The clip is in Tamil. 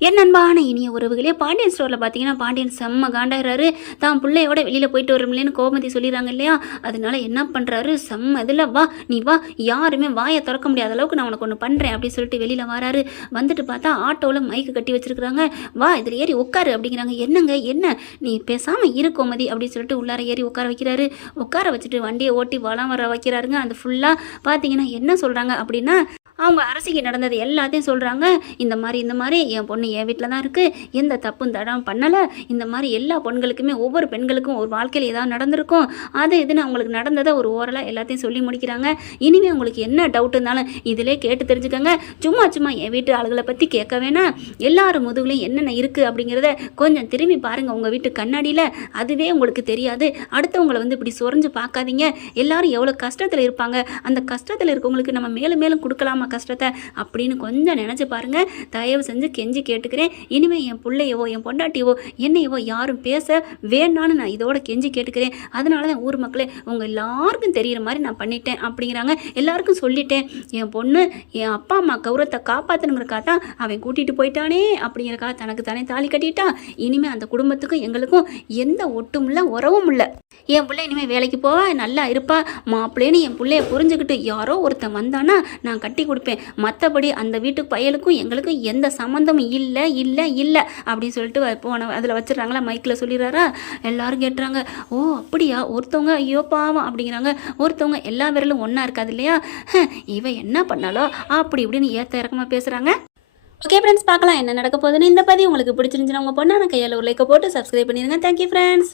என் அன்பான இனிய உறவுகளே பாண்டியன் ஸ்டோரில் பார்த்தீங்கன்னா பாண்டியன் செம்ம காண்டாகிறாரு தான் பிள்ளையோட வெளியில் போயிட்டு வரமில்லேன்னு கோமதி சொல்லிடுறாங்க இல்லையா? அதனால என்ன பண்ணுறாரு செம்ம இதில் வா நீ வா. யாருமே வாயை திறக்க முடியாத அளவுக்கு நான் உனக்கு ஒன்று பண்ணுறேன் அப்படின்னு சொல்லிட்டு வெளியில் வராரு. வந்துட்டு பார்த்தா ஆட்டோவில் மைக்கு கட்டி வச்சிருக்கிறாங்க. வா இதில் ஏறி உட்காரு அப்படிங்கிறாங்க. என்னங்க என்ன? நீ பேசாமல் இரு கோமதி அப்படின்னு சொல்லிட்டு உள்ளார ஏறி உட்கார வைக்கிறாரு. உட்கார வச்சுட்டு வண்டியை ஓட்டி வளம் வர வைக்கிறாருங்க. அந்த ஃபுல்லாக பார்த்தீங்கன்னா என்ன சொல்கிறாங்க அப்படின்னா அவங்க அரசிக்கு நடந்தது எல்லாத்தையும் சொல்கிறாங்க இந்த மாதிரி இந்த மாதிரி என் பொண்ணு என் வீட்டில் தான் இருக்குது எந்த தப்பும் தடம் பண்ணலை. இந்த மாதிரி எல்லா பெண்களுக்குமே ஒவ்வொரு பெண்களுக்கும் ஒரு வாழ்க்கையில் ஏதாவது நடந்திருக்கும். அது இதுன்னு அவங்களுக்கு நடந்ததை ஒரு ஓரலாக எல்லாத்தையும் சொல்லி முடிக்கிறாங்க. இனிமேல் உங்களுக்கு என்ன டவுட் இருந்தாலும் இதிலே கேட்டு தெரிஞ்சுக்கோங்க. சும்மா சும்மா என் வீட்டு ஆளுகளை பற்றி கேட்க வேணாம். எல்லாரும் முதுகுலையும் என்னென்ன இருக்குது அப்படிங்கிறத கொஞ்சம் திரும்பி பாருங்கள் உங்கள் வீட்டு கண்ணாடியில். அதுவே உங்களுக்கு தெரியாது. அடுத்தவங்களை வந்து இப்படி சொரிஞ்சு பார்க்காதீங்க. எல்லாரும் எவ்வளோ கஷ்டத்தில் இருப்பாங்க. அந்த கஷ்டத்தில் இருக்கவங்களுக்கு நம்ம மேலும் மேலும் கொடுக்கலாமா? கஷ்டத்தை அப்படின்னு கொஞ்சம் நினச்சி பாருங்க. தயவு செஞ்சு கெஞ்சி கேட்டுக்கிறேன். இனிமேல் என் பிள்ளையவோ என் பொண்டாட்டியவோ என்னையவோ யாரும் பேச வேணான்னு நான் இதோட கெஞ்சி கேட்டுக்கிறேன். அதனால தான் ஊர் மக்களே உங்கள் எல்லாருக்கும் தெரிகிற மாதிரி நான் பண்ணிட்டேன் அப்படிங்கிறாங்க. எல்லாருக்கும் சொல்லிட்டேன். என் பொண்ணு என் அப்பா அம்மா கௌரவத்தை காப்பாற்றணுங்கிறக்கா தான் அவன் கூட்டிகிட்டு போயிட்டானே அப்படிங்கிறக்கா தனக்கு தானே தாலி கட்டிட்டா. இனிமேல் அந்த குடும்பத்துக்கும் எங்களுக்கும் எந்த ஒட்டும் இல்லை உறவும் இல்லை. என் பிள்ளை இனிமேல் வேலைக்கு போவா நல்லா இருப்பா. மாப்பிள்ளைன்னு என் பிள்ளைய புரிஞ்சுக்கிட்டு யாரோ ஒருத்தன் வந்தானா நான் கட்டி கொடுப்பேன். மற்றபடி அந்த வீட்டு பயலுக்கும் எங்களுக்கும் எந்த சம்மந்தமும் இல்லை இல்லை இல்லை அப்படின்னு சொல்லிட்டு போன அதில் வச்சிடறாங்களா? மைக்கில் சொல்லிடுறாரா? எல்லாரும் கேட்டுறாங்க ஓ அப்படியா? ஒருத்தவங்க ஐயோ பாவம் அப்படிங்கிறாங்க. ஒருத்தவங்க எல்லா விரலும் ஒன்றா இருக்காது இல்லையா? ஹ, இவ என்ன பண்ணாலோ அப்படி இப்படின்னு ஏத்த இறக்கமாக பேசுகிறாங்க ஓகே ஃப்ரெண்ட்ஸ் பார்க்கலாம் என்ன நடக்க போகுதுன்னு. இந்த பதிவு உங்களுக்கு பிடிச்சிருந்துச்சுன்னா உங்கள் பொண்ணான கையால் ஒரு லைக்கை போட்டு சப்ஸ்கிரைப் பண்ணிடுங்க. Thank you friends